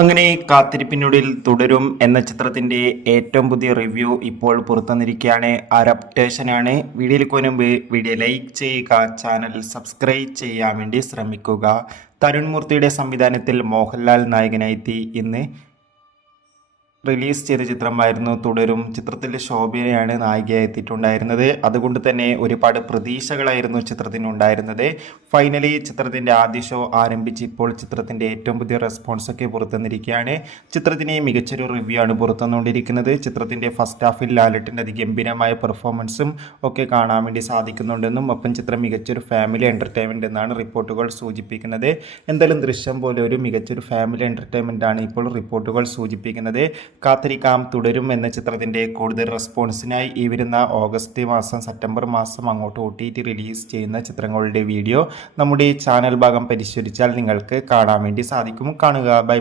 അങ്ങനെ കാത്തിരിപ്പിനുള്ളിൽ തുടരും എന്ന ചിത്രത്തിന്റെ ഏറ്റവും പുതിയ റിവ്യൂ ഇപ്പോൾ പുറത്തുവന്നിരിക്കുകയാണ്. അപ്ഡേഷനാണ്. വീഡിയോയിലേക്ക് മുൻപ് വീഡിയോ ലൈക്ക് ചെയ്യുക, ചാനൽ സബ്സ്ക്രൈബ് ചെയ്യാൻ വേണ്ടി ശ്രമിക്കുക. തരുൺ മൂർത്തിയുടെ സംവിധാനത്തിൽ മോഹൻലാൽ നായകനായി ഇന്ന് റിലീസ് ചെയ്ത ചിത്രമായിരുന്നു തുടരും. ചിത്രത്തിൽ ശോഭനയാണ് നായികയായി എത്തിയിട്ടുണ്ടായിരുന്നത്. അതുകൊണ്ട് തന്നെ ഒരുപാട് പ്രതീക്ഷകളായിരുന്നു ചിത്രത്തിനുണ്ടായിരുന്നത്. ഫൈനലി ചിത്രത്തിൻ്റെ ആദ്യ ഷോ ആരംഭിച്ച് ഇപ്പോൾ ചിത്രത്തിൻ്റെ ഏറ്റവും പുതിയ റെസ്പോൺസൊക്കെ പുറത്തുവന്നിരിക്കുകയാണ്. ചിത്രത്തിന് മികച്ചൊരു റിവ്യൂ ആണ് പുറത്തുവന്നുകൊണ്ടിരിക്കുന്നത്. ചിത്രത്തിൻ്റെ ഫസ്റ്റ് ഹാഫിൽ ലാലട്ടിൻ്റെ അതിഗംഭീരമായ പെർഫോമൻസും ഒക്കെ കാണാൻ വേണ്ടി സാധിക്കുന്നുണ്ടെന്നും ഒപ്പം ചിത്രം മികച്ചൊരു ഫാമിലി എൻ്റർടൈൻമെൻ്റ് എന്നാണ് റിപ്പോർട്ടുകൾ സൂചിപ്പിക്കുന്നത്. എന്തായാലും ദൃശ്യം പോലെ ഒരു മികച്ചൊരു ഫാമിലി എൻ്റർടൈൻമെൻ്റ് ആണ് ഇപ്പോൾ റിപ്പോർട്ടുകൾ സൂചിപ്പിക്കുന്നത്. കാത്തിരിക്കാം തുടരും എന്ന ചിത്രത്തിൻ്റെ കൂടുതൽ റെസ്പോൺസിനായി ഈ വരുന്ന ഓഗസ്റ്റ് മാസം സെപ്റ്റംബർ മാസം അങ്ങോട്ട് OTT റിലീസ് ചെയ്യുന്ന ചിത്രങ്ങളുടെ വീഡിയോ നമ്മുടെ ചാനൽ ഭാഗം പരിശോധിച്ചാൽ നിങ്ങൾക്ക് കാണാൻ വേണ്ടി സാധിക്കും. കാണുക. ബൈ.